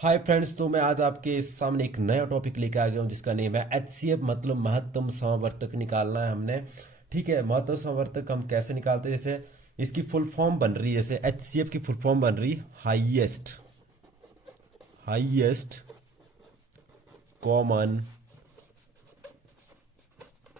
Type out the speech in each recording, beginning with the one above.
Hi friends, तो मैं आज आपके सामने एक नया टॉपिक लेके आ गया हूँ जिसका नेम है एचसीएफ, मतलब महत्तम समवर्तक निकालना है हमने। ठीक है, महत्तम समवर्तक हम कैसे निकालते हैं? जैसे इसकी फुल फॉर्म बन रही है, जैसे एचसीएफ की फुल फॉर्म बन रही highest highest common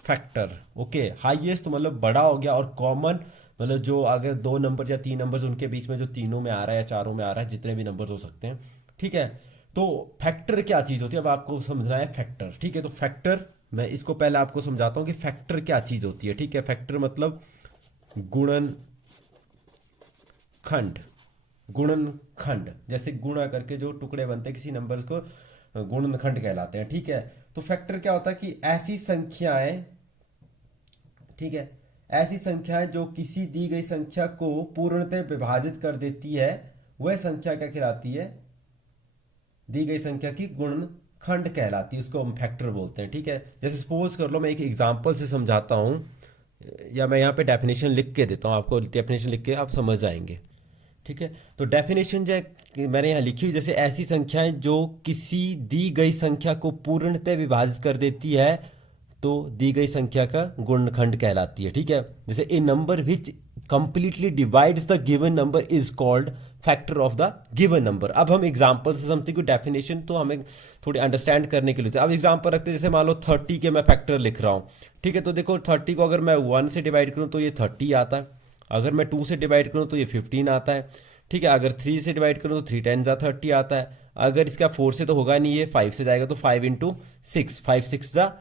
factor. Okay, highest तो मतलब बड़ा हो गया, और कॉमन मतलब जो अगर दो नंबर या तीन नंबर उनके बीच में जो तीनों में आ रहा है या चारों में आ रहा है, जितने भी नंबर हो सकते हैं। ठीक है, तो फैक्टर क्या चीज होती है, अब आपको समझना है फैक्टर। ठीक है, तो फैक्टर मैं इसको पहले आपको समझाता हूँ कि फैक्टर क्या चीज होती है। ठीक है, फैक्टर मतलब गुणन खंड। गुणन खंड जैसे गुणा करके जो टुकड़े बनते हैं किसी नंबर को गुणन खंड कहलाते हैं। ठीक है, तो फैक्टर क्या होता है कि ऐसी संख्याएं, ठीक है, ऐसी संख्याएं जो किसी दी गई संख्या को पूर्णतः विभाजित कर देती है, वह संख्या क्या कहलाती है? दी गई संख्या की गुणनखंड कहलाती है, उसको हम फैक्टर बोलते हैं। ठीक है, जैसे सपोज कर लो मैं एक एग्जांपल से समझाता हूँ, या मैं यहाँ पे डेफिनेशन लिख के देता हूँ आपको, डेफिनेशन लिख के आप समझ जाएंगे। ठीक है, तो डेफिनेशन जो मैंने यहाँ लिखी हुई, जैसे ऐसी संख्याएं जो किसी दी गई संख्या को पूर्णतः विभाजित कर देती है तो दी गई संख्या का गुणनखंड कहलाती है। ठीक है, जैसे a number which completely divides the given number is called factor of the given number. अब हम एग्जांपल से समझते हैं कि डेफिनेशन तो हमें थोड़ी अंडरस्टैंड करने के लिए। अब एग्जांपल रखते हैं, जैसे मान लो 30 के मैं फैक्टर लिख रहा हूँ। ठीक है, तो देखो 30 को अगर मैं 1 से डिवाइड करूँ तो ये 30 आता है, अगर मैं 2 से डिवाइड करूँ तो ये 15 आता है। ठीक है, अगर 3 से डिवाइड करूँ तो 3 10 जा 30 आता है, अगर इसका 4 से तो होगा नहीं, ये 5 से जाएगा तो 5 इंटू 6, 5 6 जा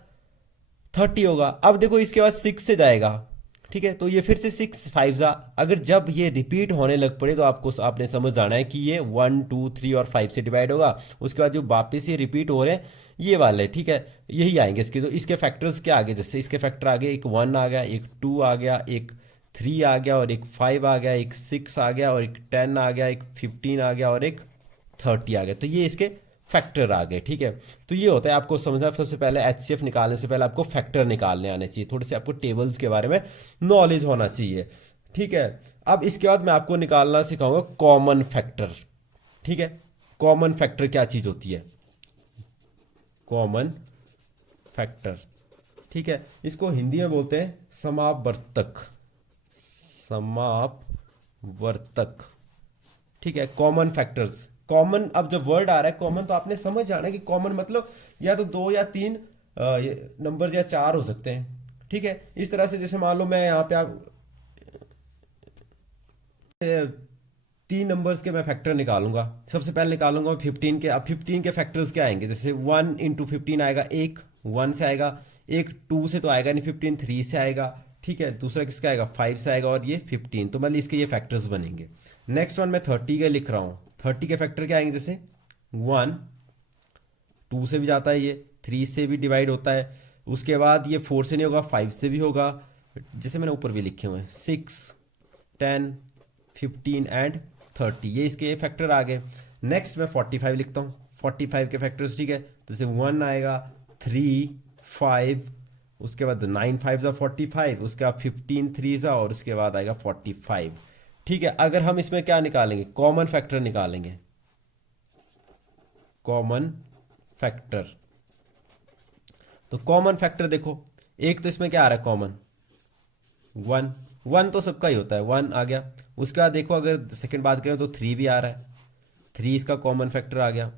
30 होगा। अब देखो इसके बाद 6 से जाएगा, ठीक है, तो ये फिर से 6 5 जा, अगर जब ये रिपीट होने लग पड़े तो आपने समझ जाना है कि ये 1 2 3 और 5 से डिवाइड होगा। उसके बाद जो वापस ये रिपीट हो रहे हैं ये वाले, ठीक है, यही आएंगे इसके। तो इसके फैक्टर्स क्या आगे, जैसे इसके फैक्टर आगे एक 1 आ गया, एक 2 आ गया, एक 3 आ गया, और एक 5 आ गया, एक 6 आ गया, और एक 10 आ गया, एक 15 आ गया, और एक 30 आ गया। तो ये इसके फैक्टर आ गए। ठीक है, तो ये होता है, आपको समझना सबसे पहले एचसीएफ निकालने से पहले आपको फैक्टर निकालने आने चाहिए, थोड़े से आपको टेबल्स के बारे में नॉलेज होना चाहिए। ठीक है, अब इसके बाद मैं आपको निकालना सिखाऊंगा कॉमन फैक्टर। ठीक है, कॉमन फैक्टर क्या चीज होती है? कॉमन फैक्टर, ठीक है, इसको हिंदी में बोलते हैं समापवर्तक। समापवर्तक, ठीक है, कॉमन फैक्टर्स। कॉमन, अब जब वर्ड आ रहा है कॉमन तो आपने समझ जाना है कि कॉमन मतलब या तो दो या तीन नंबर या चार हो सकते हैं। ठीक है, इस तरह से जैसे मान लो मैं यहाँ पे आप तीन नंबर्स के मैं फैक्टर निकालूंगा। सबसे पहले निकालूंगा मैं 15 के। अब 15 के फैक्टर्स क्या आएंगे? जैसे 1 इंटू 15 आएगा, एक 1 से आएगा, एक 2 से तो आएगा नहीं, 15 3 से आएगा। ठीक है, दूसरा किसका आएगा? 5 से आएगा, और ये 15, तो मतलब इसके ये फैक्टर्स बनेंगे। नेक्स्ट वन मैं 30 के लिख रहा हूँ। 30 के फैक्टर क्या आएंगे? जैसे 1 2 से भी जाता है, ये 3 से भी डिवाइड होता है, उसके बाद ये 4 से नहीं होगा, 5 से भी होगा, जैसे मैंने ऊपर भी लिखे हुए हैं 6 10 15 एंड 30, ये इसके फैक्टर आ गए। नेक्स्ट मैं 45 लिखता हूँ, 45 के फैक्टर्स। ठीक है, तो जैसे 1 आएगा, 3 5, उसके बाद 9 5 जा 45, उसके बाद 15 3 जा, और उसके बाद आएगा 45। ठीक है, अगर हम इसमें क्या निकालेंगे? कॉमन फैक्टर निकालेंगे। कॉमन फैक्टर, तो कॉमन फैक्टर देखो, एक तो इसमें क्या आ रहा है कॉमन? 1 1 तो सबका ही होता है, 1 आ गया। उसके बाद देखो अगर सेकंड बात करें तो 3 भी आ रहा है, 3 इसका कॉमन फैक्टर आ गया।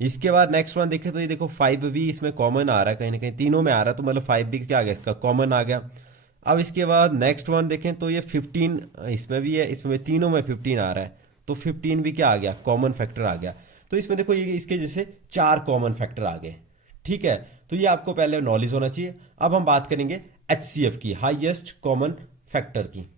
इसके बाद नेक्स्ट वन देखें तो ये देखो 5 भी इसमें कॉमन आ रहा है, कहीं ना कहीं तीनों में आ रहा है, तो मतलब 5 भी क्या आ गया? इसका कॉमन आ गया। अब इसके बाद नेक्स्ट वन देखें तो ये 15 इसमें भी है, इसमें तीनों में 15 आ रहा है, तो 15 भी क्या आ गया? कॉमन फैक्टर आ गया। तो इसमें देखो ये इसके जैसे 4 कॉमन फैक्टर आ गए। ठीक है, तो ये आपको पहले नॉलेज होना चाहिए। अब हम बात करेंगे एचसीएफ की, हाईएस्ट कॉमन फैक्टर की।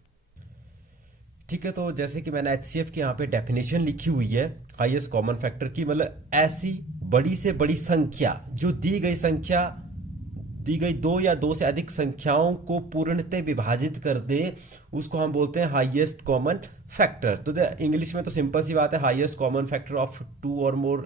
ठीक है, तो जैसे कि मैंने एचसीएफ की यहाँ पे डेफिनेशन लिखी हुई है हाईएस्ट कॉमन फैक्टर की, मतलब ऐसी बड़ी से बड़ी संख्या जो दी गई दो या दो से अधिक संख्याओं को पूर्णतः विभाजित कर दे, उसको हम बोलते हैं हाईएस्ट कॉमन फैक्टर। तो इंग्लिश में तो सिंपल सी बात है, highest common factor of two or more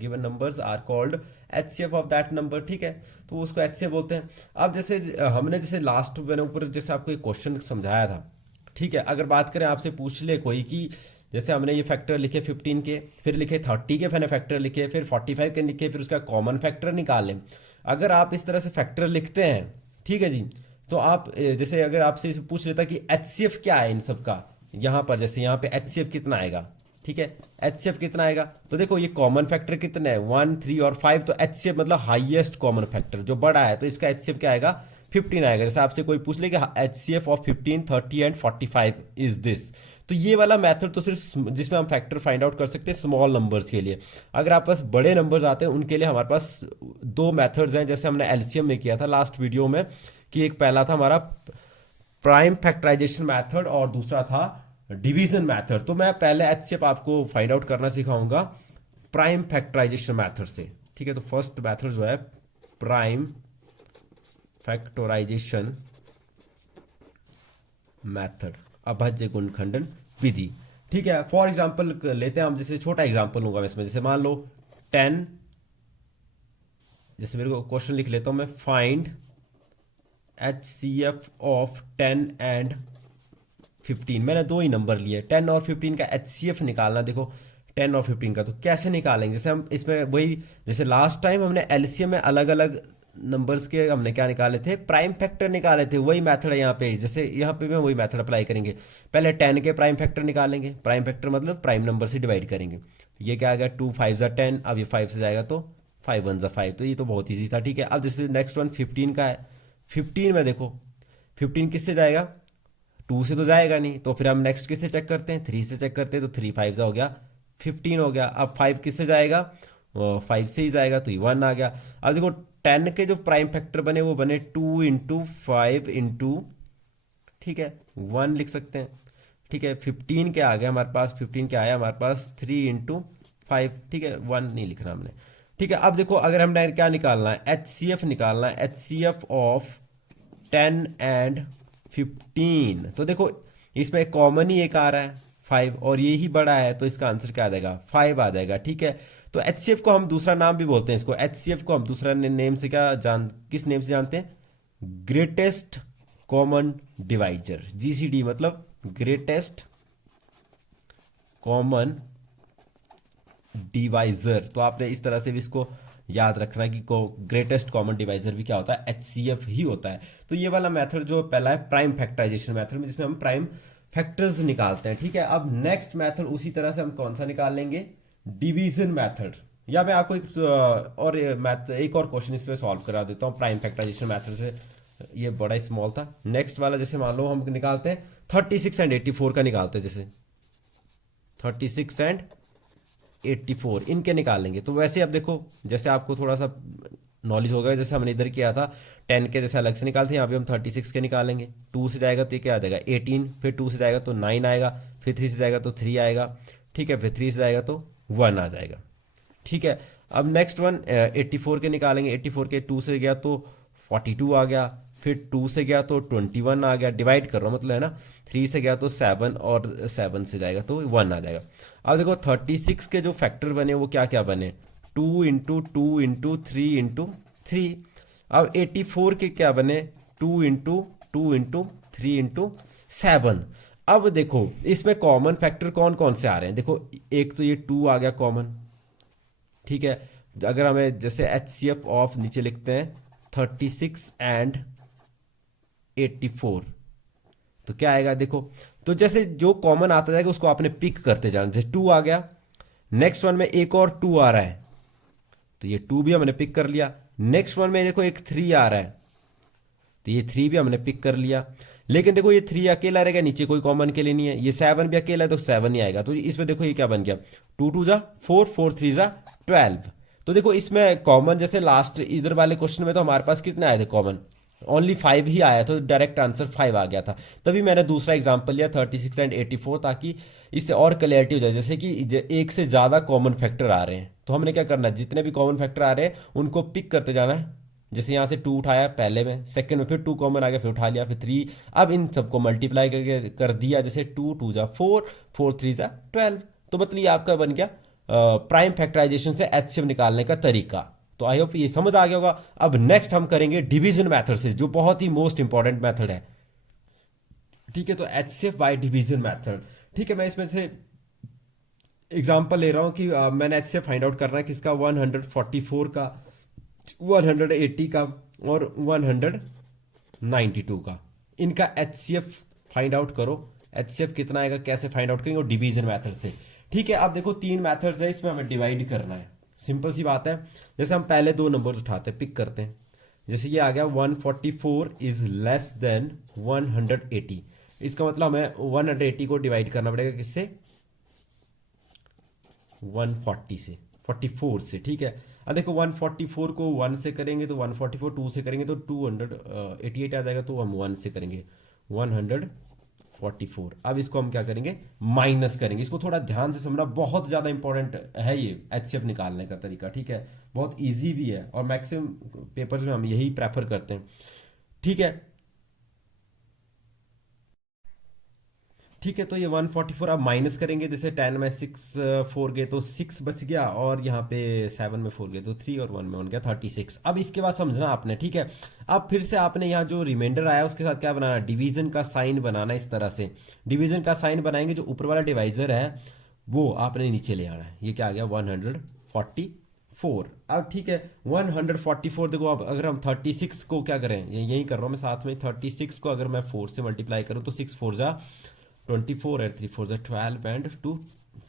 given numbers are called HCF of that number. ठीक है, तो उसको एचसीएफ बोलते हैं। अब जैसे हमने जैसे मैंने ऊपर जैसे आपको एक क्वेश्चन समझाया था। ठीक है, अगर बात करें आपसे पूछ ले कोई कि जैसे हमने ये फैक्टर लिखे 15 के, फिर लिखे 30 के मैंने फैक्टर लिखे, फिर 45 के लिखे, फिर उसका कॉमन फैक्टर निकालें। अगर आप इस तरह से फैक्टर लिखते हैं, ठीक है जी, तो आप जैसे अगर आपसे पूछ लेता कि HCF क्या है इन सब का, यहाँ पर जैसे यहाँ पे HCF कितना आएगा, ठीक है, HCF कितना आएगा, तो देखो ये कॉमन फैक्टर कितने हैं 1, 3 और 5, तो HCF मतलब हाईएस्ट कॉमन फैक्टर जो बड़ा है, तो इसका HCF क्या आएगा 15 आएगा। जैसे आपसे कोई पूछ ले कि HCF of 15, 30 and 45 is this, तो ये वाला मेथड तो सिर्फ जिसमें हम फैक्टर फाइंड आउट कर सकते हैं स्मॉल नंबर्स के लिए। अगर आप पास बड़े नंबर्स आते हैं उनके लिए हमारे पास दो मेथड्स हैं, जैसे हमने एलसीएम में किया था लास्ट वीडियो में, कि एक पहला था हमारा प्राइम फैक्टराइजेशन मेथड और दूसरा था डिवीजन मेथड। तो मैं पहले एचसीएफ आपको फाइंड आउट करना सिखाऊंगा प्राइम फैक्टराइजेशन मेथड से, ठीक है। तो फर्स्ट मेथड जो है प्राइम फैक्टराइजेशन मेथड, अभाज्य गुणनखंडन विधि, ठीक है। फॉर एग्जांपल लेते हैं हम, जैसे छोटा एग्जांपल लूंगा इसमें, जैसे मान लो 10, जैसे मेरे को क्वेश्चन लिख लेता हूं मैं, फाइंड HCF ऑफ 10 एंड 15। मैंने दो ही नंबर लिए, 10 और 15 का HCF निकालना। देखो 10 और 15 का तो कैसे निकालेंगे, जैसे हम इसमें वही, जैसे लास्ट टाइम हमने एलसीएम में अलग अलग नंबर्स के हमने क्या निकाले थे, प्राइम फैक्टर निकाले थे, वही मेथड है यहाँ पे। जैसे यहाँ पे भी वही मेथड अप्लाई करेंगे, पहले 10 के प्राइम फैक्टर निकालेंगे, प्राइम फैक्टर मतलब प्राइम नंबर से डिवाइड करेंगे। ये क्या आ गया 2 5 ज़ा 10, अब ये 5 से जाएगा तो 5 1 ज़ा 5, तो ये तो बहुत ईजी था, ठीक है। अब जैसे नेक्स्ट वन 15 का है, 15 में देखो 15 किससे जाएगा, 2 से तो जाएगा नहीं, तो फिर हम नेक्स्ट किससे चेक करते हैं, 3 से चेक करते हैं, तो 3 5 ज़ा हो गया 15 हो गया। अब 5 किससे जाएगा, 5 से ही जाएगा, तो ये 1 आ गया। अब देखो 10 के जो प्राइम फैक्टर बने वो बने 2 इंटू 5 इंटू, ठीक है, 1 लिख सकते हैं, ठीक है। 15 के आ गए हमारे पास, 15 के आया हमारे पास 3 इंटू 5, ठीक है, 1 नहीं लिखना हमने, ठीक है। अब देखो अगर हमने क्या निकालना है, HCF निकालना है, HCF ऑफ 10 एंड 15। तो देखो इसमें कॉमन ही एक आ रहा है 5 और ये ही बड़ा है, तो इसका आंसर क्या आ जाएगा 5 आ जाएगा, ठीक है। तो HCF को हम दूसरा नाम भी बोलते हैं इसको, HCF को हम दूसरा नेम से क्या किस नेम से जानते हैं, ग्रेटेस्ट कॉमन डिवाइजर, GCD मतलब ग्रेटेस्ट कॉमन डिवाइजर। तो आपने इस तरह से भी इसको याद रखना कि ग्रेटेस्ट कॉमन डिवाइजर भी क्या होता है, HCF ही होता है। तो ये वाला मेथड जो पहला है प्राइम फैक्टराइजेशन मेथड में, जिसमें हम प्राइम फैक्टर्स निकालते हैं, ठीक है। अब नेक्स्ट मेथड उसी तरह से हम कौन सा निकाल लेंगे, डिवीजन मेथड। या मैं आपको एक और क्वेश्चन इसमें सॉल्व करा देता हूँ प्राइम फैक्टराइजेशन मेथड से, ये बड़ा स्मॉल था। नेक्स्ट वाला जैसे मान लो हम निकालते हैं 36 एंड 84 का निकालते हैं, जैसे 36 एंड 84 इनके निकालेंगे। तो वैसे अब देखो जैसे आपको थोड़ा सा नॉलेज होगा, जैसे हमने इधर किया था 10 के जैसे अलग से निकालते हैं, यहाँ पे हम 36 के निकालेंगे। 2 से जाएगा तो ये क्या आ जाएगा 18, फिर 2 से जाएगा तो 9 आएगा, फिर 3 से जाएगा तो 3 आएगा, ठीक है, फिर 3 से जाएगा तो 1 आ जाएगा, ठीक है। अब नेक्स्ट वन 84 के निकालेंगे, 84 के 2 से गया तो 42 आ गया, फिर 2 से गया तो 21 आ गया, डिवाइड कर रहा हूँ मतलब है ना, 3 से गया तो 7 और 7 से जाएगा तो 1 आ जाएगा। अब देखो 36 के जो फैक्टर बने वो क्या क्या बने, 2 इंटू 2 इंटू 3 इंटू 3। अब 84 के क्या बने, 2 इंटू 2 इंटू 3 इंटू 7। अब देखो इसमें कॉमन फैक्टर कौन कौन से आ रहे हैं, देखो एक तो ये 2 आ गया कॉमन, ठीक है। अगर हमें जैसे HCF ऑफ नीचे लिखते हैं 36 एंड 84, तो क्या आएगा देखो, तो जैसे जो कॉमन आता जाएगा उसको आपने पिक करते जाना। जैसे 2 आ गया, नेक्स्ट वन में एक और 2 आ रहा है, तो ये 2 भी हमने पिक कर लिया। नेक्स्ट वन में देखो एक 3 आ रहा है, तो ये 3 भी हमने पिक कर लिया। लेकिन देखो ये 3 अकेला रहेगा, नीचे कोई कॉमन के लिए नहीं है। ये 7 भी अकेला है तो 7 ही आएगा। तो इसमें देखो ये क्या बन गया, 2 2 जा 4, 4 3 जा 12। तो देखो इसमें कॉमन जैसे लास्ट इधर वाले क्वेश्चन में तो हमारे पास कितने आए थे कॉमन, ओनली 5 ही आया, तो डायरेक्ट आंसर 5 आ गया था। तभी मैंने दूसरा एग्जांपल लिया 36 एंड 84, ताकि इससे और क्लैरिटी हो जाए। जैसे कि एक से ज़्यादा कॉमन फैक्टर आ रहे हैं तो हमने क्या करना है, जितने भी कॉमन फैक्टर आ रहे हैं उनको पिक करते जाना है। जैसे यहाँ से 2 उठाया पहले में, सेकंड में फिर 2 कॉमन आ गया, फिर उठा लिया, फिर 3। अब इन सबको मल्टीप्लाई करके कर दिया, जैसे 2 2 जा 4, 4 3 जा 12। तो मतलब ये आपका बन गया प्राइम फैक्टराइजेशन से HCF निकालने का तरीका। तो आई होप ये समझ आ गया होगा। अब नेक्स्ट हम करेंगे डिवीजन मेथड से, जो बहुत ही मोस्ट इंपॉर्टेंट मेथड है, ठीक है। तो HCF बाय डिवीजन मेथड, ठीक है। मैं इसमें से एग्जाम्पल ले रहा हूँ कि मैंने ऐसे फाइंड आउट करना है किसका 144 का, 180 का और 192 का। इनका HCF फाइंड आउट करो। HCF कितना आएगा, कैसे फाइंड आउट करेंगे, और डिवीजन मेथड से। ठीक है, अब देखो 3 मेथड्स है, इसमें हमें डिवाइड करना है। सिंपल सी बात है। जैसे हम पहले 2 नंबर्स उठाते हैं, पिक करते हैं। जैसे ये आ गया 144 इज लेस देन 180। इसका मतलब हमें 180 को डिवाइड करना पड़ेगा किससे, 140 से, 44 से। ठीक है, अब देखो 144 को 1 से करेंगे तो 144, 2 से करेंगे तो 288 आ जाएगा, तो हम 1 से करेंगे 144। अब इसको हम क्या करेंगे, माइनस करेंगे। इसको थोड़ा ध्यान से समझना, बहुत ज़्यादा इंपॉर्टेंट है ये HCF निकालने का तरीका। ठीक है, बहुत ईजी भी है और मैक्सिमम पेपर्स में हम यही प्रेफर करते हैं। ठीक है, ठीक है, तो ये 144 अब माइनस करेंगे। जैसे 10 में 6 4 गए तो 6 बच गया, और यहाँ पे 7 में 4 गए तो 3 और 1 में 1 गया 36। अब इसके बाद समझना आपने। ठीक है, अब फिर से आपने यहाँ जो रिमाइंडर आया उसके साथ क्या बनाना, डिवीजन का साइन बनाना। इस तरह से डिवीजन का साइन बनाएंगे, जो ऊपर वाला डिवाइजर है वो आपने नीचे ले आना है। ये क्या आ गया 144। अब ठीक है 144, देखो अब अगर हम 36 को क्या करें, यही कर रहा हूँ मैं साथ में, 36 को अगर मैं 4 से मल्टीप्लाई करूँ तो 6 4 जा 24 और 3 4 12 एंड 2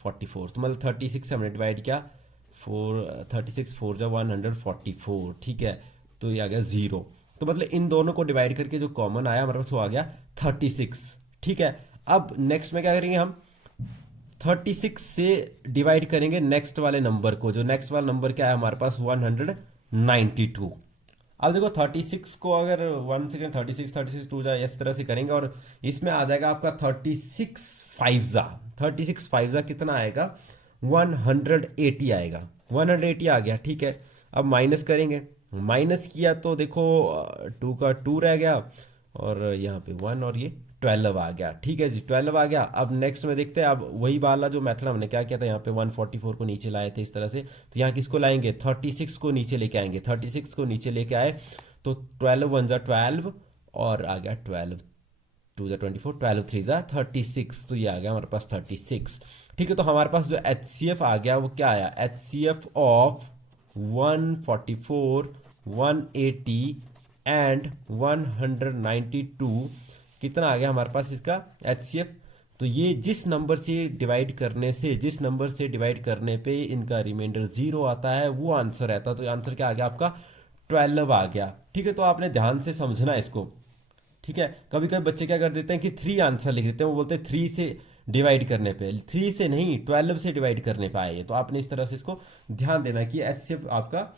44। तो मतलब 36 से हमने डिवाइड किया, 36 4 जा 144। ठीक है, तो ये आ गया 0। तो मतलब इन दोनों को डिवाइड करके जो कॉमन आया हमारे पास वो आ गया 36। ठीक है, अब नेक्स्ट में क्या करेंगे, हम 36 से डिवाइड करेंगे नेक्स्ट वाले नंबर को। जो नेक्स्ट वाला नंबर क्या है हमारे पास 192। अब देखो 36 को अगर 1 से करें 36 2 जा इस तरह से करेंगे, और इसमें आ जाएगा आपका 36 5 जा कितना आएगा 180 आएगा। 180 आ गया। ठीक है, अब माइनस करेंगे। माइनस किया तो देखो 2 का 2 रह गया, और यहाँ पे 1 और ये 12 आ गया। ठीक है जी, 12 आ गया। अब नेक्स्ट में देखते हैं, अब वही वाला जो मेथड हमने क्या किया था, यहाँ पे 144 को नीचे लाए थे इस तरह से, तो यहाँ किसको लाएंगे 36 को नीचे लेके आएंगे। 36 को नीचे लेके आए तो 12 1 जा 12 और आ गया 12 2 जा 24, 12 3 जा 36, तो ये आ गया हमारे पास 36। ठीक है, तो हमारे पास जो HCF आ गया वो क्या आया, HCF ऑफ 144 180 एंड 192 कितना आ गया हमारे पास इसका HCF। तो ये जिस नंबर से डिवाइड करने पे इनका रिमाइंडर 0 आता है वो आंसर रहता है। तो आंसर क्या आ गया आपका 12 आ गया। ठीक है, तो आपने ध्यान से समझना इसको। ठीक है, कभी कभी बच्चे क्या कर देते हैं कि 3 आंसर लिख देते हैं, वो बोलते हैं 3 से डिवाइड करने पे, 3 से नहीं 12 से डिवाइड करने पे आए। तो आपने इस तरह से इसको ध्यान देना कि HCF आपका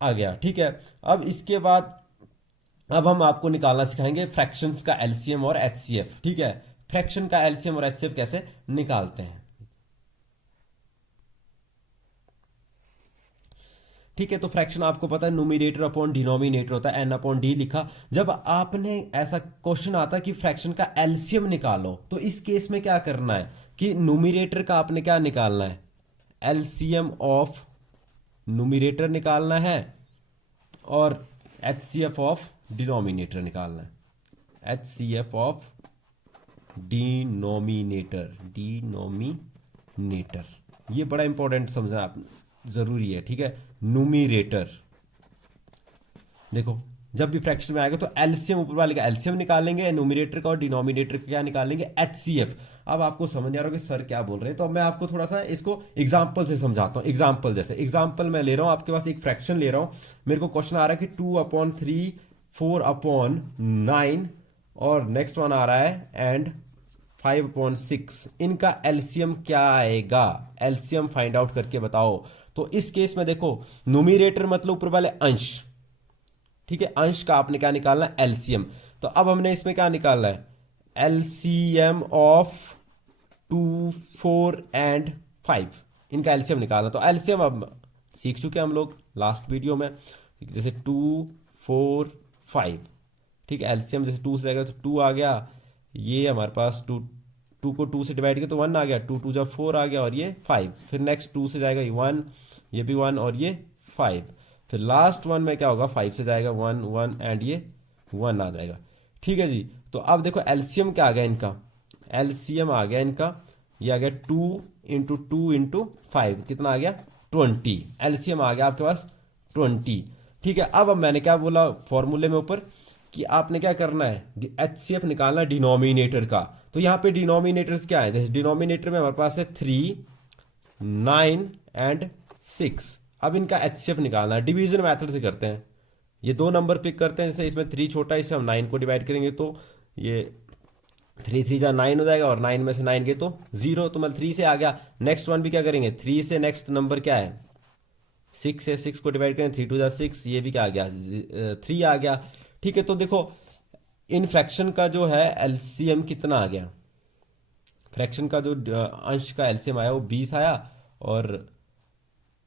आ गया। ठीक है, अब इसके बाद अब हम आपको निकालना सिखाएंगे फ्रैक्शंस का LCM और HCF। ठीक है, फ्रैक्शन का LCM और HCF कैसे निकालते हैं। ठीक है, तो फ्रैक्शन आपको पता है न्यूमरेटर अपॉन डिनोमिनेटर होता है, n अपॉन डी लिखा। जब आपने ऐसा क्वेश्चन आता कि फ्रैक्शन का LCM निकालो, तो इस केस में क्या करना है कि न्यूमरेटर का आपने क्या निकालना है, LCM ऑफ न्यूमरेटर निकालना है, और HCF ऑफ डिनोमिनेटर निकालना है। HCF ऑफ डिनोमिनेटर ये बड़ा इंपॉर्टेंट समझना आप, जरूरी है। ठीक है, न्यूमरेटर देखो जब भी फ्रैक्शन में आएगा तो एलसीएम ऊपर वाले का एलसीएम निकालेंगे, न्यूमरेटर का, और डिनोमिनेटर का क्या निकालेंगे HCF। अब आपको समझ नहीं आ रहा कि सर क्या बोल रहे हैं, तो अब मैं आपको थोड़ा सा इसको एग्जाम्पल से समझाता हूँ। एग्जाम्पल जैसे एग्जाम्पल मैं ले रहा हूँ, आपके पास एक फ्रैक्शन ले रहा हूँ, मेरे को क्वेश्चन आ रहा है कि 2/3 4/9, और नेक्स्ट वन आ रहा है एंड 5/6। इनका एलसीएम क्या आएगा, एलसीएम फाइंड आउट करके बताओ। तो इस केस में देखो न्यूमरेटर मतलब ऊपर वाले अंश, ठीक है, अंश का आपने क्या निकालना है एलसीएम। तो अब हमने इसमें क्या निकालना है एलसीएम ऑफ 2 4 एंड 5, इनका एलसीएम निकालना। तो एलसीएम अब सीख चुके हम लोग लास्ट वीडियो में, जैसे 2 4 5, ठीक है, एलसीएम जैसे 2 से जाएगा तो 2 आ गया, ये हमारे पास 2 को 2 से डिवाइड किया तो 1 आ गया, 2 2 जा 4 आ गया, और ये 5, फिर नेक्स्ट 2 से जाएगा ये 1, ये भी 1 और ये 5, फिर लास्ट वन में क्या होगा 5 से जाएगा 1 1 एंड ये 1 आ जाएगा। ठीक है जी, तो अब देखो एलसीएम क्या आ गया इनका, एलसीएम आ गया इनका, ये आ गया 2 इंटू 2 × 5 कितना आ गया 20। एलसीएम आ गया आपके पास 20। ठीक है, अब मैंने क्या बोला फॉर्मूले में ऊपर कि आपने क्या करना है एचसीएफ निकालना डिनोमिनेटर का। तो यहाँ पे डिनोमिनेटर्स क्या है, जैसे डिनोमिनेटर में हमारे पास है 3, 9 एंड 6। अब इनका एचसीएफ निकालना है, डिवीजन मेथड से करते हैं। ये दो नंबर पिक करते हैं, जैसे इसमें 3 छोटा है, इससे हम 9 को डिवाइड करेंगे तो ये 3 3 जा 9 हो जाएगा, और 9 में से 9 गए तो 0, तो मतलब 3 से आ गया। नेक्स्ट वन भी क्या करेंगे, 3 से नेक्स्ट नंबर क्या है 6 है, 6 को डिवाइड करें 3 2 जा 6, ये भी क्या आ गया 3 आ गया। ठीक है, तो देखो इन फ्रैक्शन का जो है एलसीएम कितना आ गया, फ्रैक्शन का जो अंश का एलसीएम आया वो 20 आया और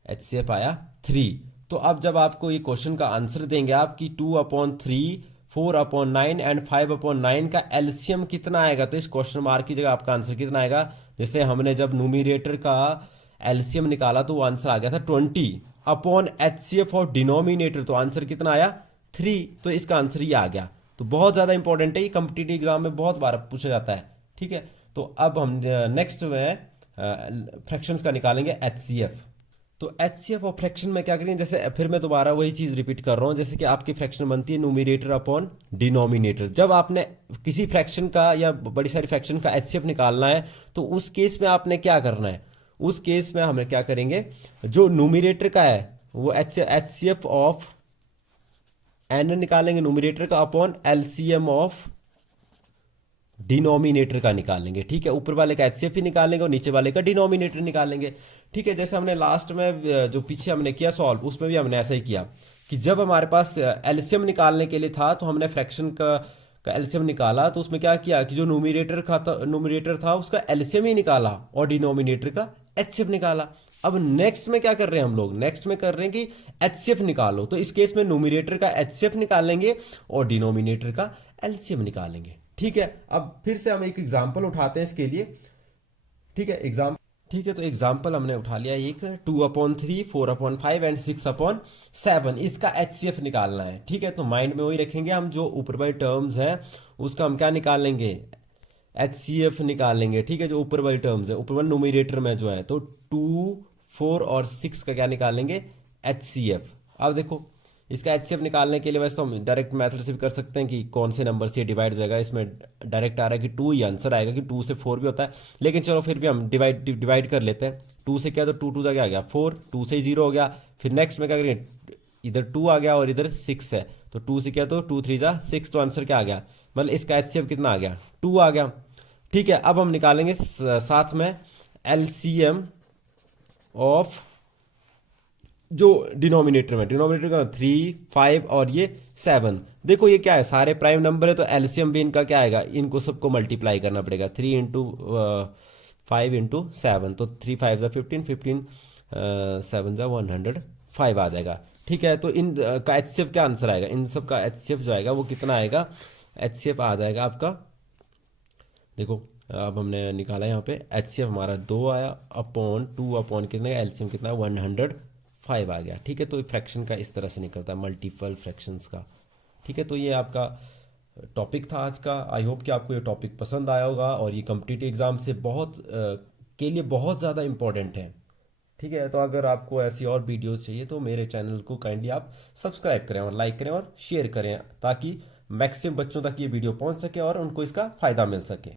एचसीएफ आया 3। तो अब जब आपको ये क्वेश्चन का आंसर देंगे आप कि 2/3, 4/9 एंड 5/9 का एलसीएम कितना आएगा, तो इस क्वेश्चन मार्क की जगह आपका आंसर कितना आएगा। जैसे हमने जब न्यूमरेटर का एलसीएम निकाला तो वो आंसर आ गया था 20 अपॉन एचसीएफ और डिनोमिनेटर, तो आंसर कितना आया 3। तो इसका आंसर ये आ गया। तो बहुत ज़्यादा इंपॉर्टेंट है, ये कॉम्पिटिटिव एग्जाम में बहुत बार पूछा जाता है। ठीक है, तो अब हम नेक्स्ट में फ्रैक्शंस का निकालेंगे एचसीएफ। तो एचसीएफ और फ्रैक्शन में क्या करेंगे, जैसे फिर मैं दोबारा वही चीज़ रिपीट कर रहा हूँ, जैसे कि आपकी फ्रैक्शन बनती है न्यूमरेटर अपॉन डिनोमिनेटर। जब आपने किसी फ्रैक्शन का या बड़ी सारी फ्रैक्शन का एचसीएफ निकालना है तो उस केस में आपने क्या करना है, उस केस में हमें क्या करेंगे, जो न्यूमरेटर का है वो एचसीएफ ऑफ एन निकालेंगे न्यूमरेटर का अपॉन एलसीएम ऑफ डिनोमिनेटर का निकालेंगे। ठीक है, ऊपर वाले का एचसीएफ ही निकालेंगे और नीचे वाले का डिनोमिनेटर निकालेंगे। ठीक है, जैसे हमने लास्ट में जो पीछे हमने किया सॉल्व, उसमें भी हमने ऐसा ही किया कि जब हमारे पास एलसीएम निकालने के लिए था तो हमने फ्रैक्शन का एलसीएम निकाला, तो उसमें क्या किया कि जो न्यूमरेटर था उसका एलसीएम ही निकाला और डिनोमिनेटर का एचसीएफ निकाला। अब नेक्स्ट में क्या कर रहे हैं हम लोग, नेक्स्ट में कर रहे हैं कि एचसीएफ निकालो, तो इस केस में न्यूमरेटर का एचसीएफ निकालेंगे और डिनोमिनेटर का एलसीएम निकालेंगे। ठीक है, अब फिर से हम एक एग्जांपल उठाते हैं इसके लिए। ठीक है, ठीक है, तो एग्जाम्पल हमने उठा लिया एक 2/3, 4/5 एंड 6/7, इसका एचसीएफ निकालना है। ठीक है, तो माइंड में वही रखेंगे हम, जो ऊपर वाली टर्म्स हैं उसका हम क्या निकालेंगे एचसीएफ निकालेंगे। ठीक है, जो ऊपर वाली टर्म्स है ऊपर वाले न्यूमरेटर में जो है, तो 2, 4 और 6 का क्या निकालेंगे एचसीएफ। अब देखो इसका एचसीएफ निकालने के लिए वैसे तो हम डायरेक्ट मेथड से भी कर सकते हैं कि कौन से नंबर से डिवाइड हो जाएगा। इसमें डायरेक्ट आ रहा है कि 2 ही आंसर आएगा, कि 2 से 4 भी होता है, लेकिन चलो फिर भी हम डिवाइड कर लेते हैं। 2 से क्या, तो 2 2 क्या आ गया 4, 2 से 0 हो गया। फिर नेक्स्ट में क्या करेंगे, इधर 2 आ गया और इधर 6 है, तो 2 से क्या, तो 2 3 जा 6, तो आंसर क्या आ गया, मतलब इसका एचसीएफ कितना आ गया 2 आ गया। ठीक है, अब हम निकालेंगे साथ में एलसीएम ऑफ जो डिनोमिनेटर का 3, 5 और ये 7। देखो ये क्या है, सारे प्राइम नंबर है, तो एलसीएम भी इनका क्या आएगा, इनको सबको मल्टीप्लाई करना पड़ेगा। 3 × 5 × 7, तो 3 5 जा 15, 15 7 जा 105 आ जाएगा। ठीक है, तो इन का एचसीएफ क्या आंसर आएगा, इन सब का एचसीएफ जो आएगा वो कितना आएगा, एचसीएफ आ जाएगा आपका, देखो अब हमने निकाला यहाँ पे एचसीएफ हमारा 2 आया अपॉन 2 अपॉन कितने का एलसीएम कितना 105 आ गया। ठीक है, तो फ्रैक्शन का इस तरह से निकलता है, मल्टीपल फ्रैक्शंस का। ठीक है, तो ये आपका टॉपिक था आज का। आई होप कि आपको ये टॉपिक पसंद आया होगा और ये कॉम्पिटिटिव एग्जाम से के लिए बहुत ज़्यादा इंपॉर्टेंट है। ठीक है, तो अगर आपको ऐसी और वीडियोस चाहिए तो मेरे चैनल को काइंडली आप सब्सक्राइब करें और लाइक करें और शेयर करें, ताकि मैक्सिमम बच्चों तक ये वीडियो पहुंच सके और उनको इसका फ़ायदा मिल सके।